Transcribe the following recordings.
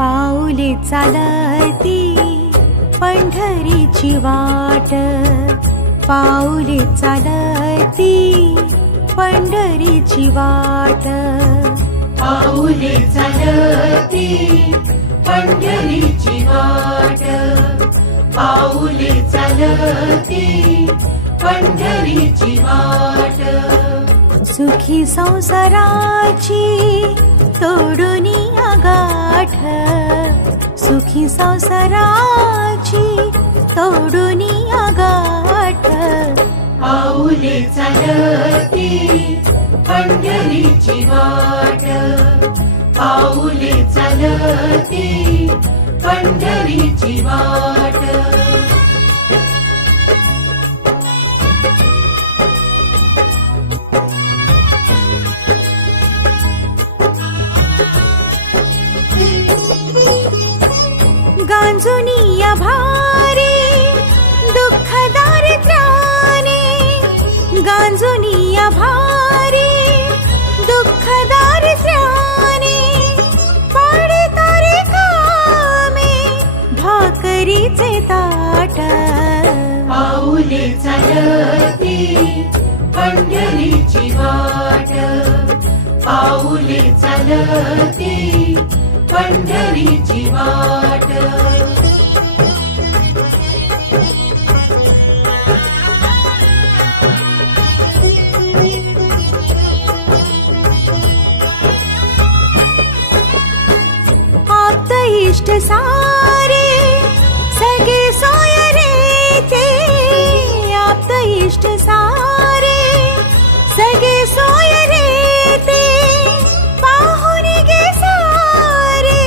पाऊले चालती पंढरीची वाट, पाऊले चालती पंढरीची वाट, पाऊले चालती पंढरीची वाट, पाऊले चालती पंढरीची वाट. सुखी संसाराची तोडूनी गाठ, सुखी संसाराची तोडूनी गाठ. पाऊले चालती पंढरीची वाट, पाऊले चालती पंढरीची वाट. गांजुनिया भारी दुःख दारिद्र्याने, गांजुनिया भारी दुःख दारिद्र्याने, पाडे तारे कामे भाकरीचे ताट. पाऊले चालती पंढरीची वाट, पाऊले चालती पंढरीची वाट. आप्त इष्ट सारे सगळे सोय रे ते, आप्त इष्ट सारे सगळे सोय रे ते, पाहुणे गे सारे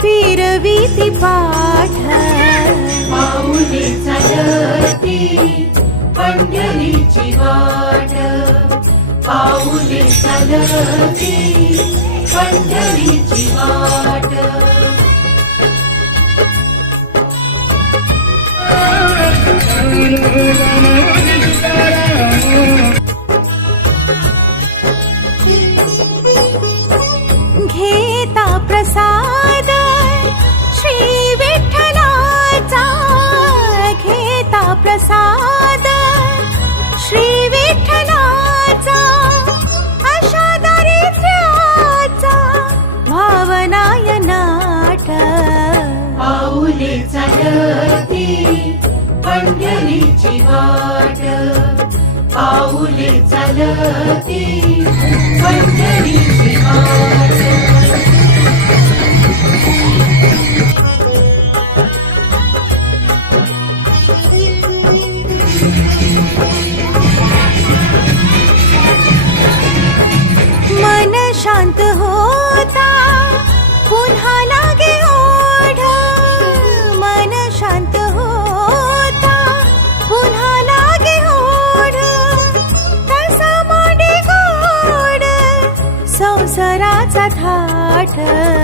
फिरवीती पाठ. पाऊले चालती पंढरीची वाट, पाऊले चालती पंढरीची वाट. घेता प्रसाद श्री विठ्ठलाचा, घेता प्रसाद श्री विठ्ठलाचा, अशा दारिद्र्याचा भावनाय नाट. पाऊले चालती पंढरीची वाट, पाऊले चालती पंढरीची वाट. मन शांत होता पुन्हा लागे ओढ, मन शांत होता पुन्हा लागे ओढ. तसा मोडे गोड संसाराचा थाट.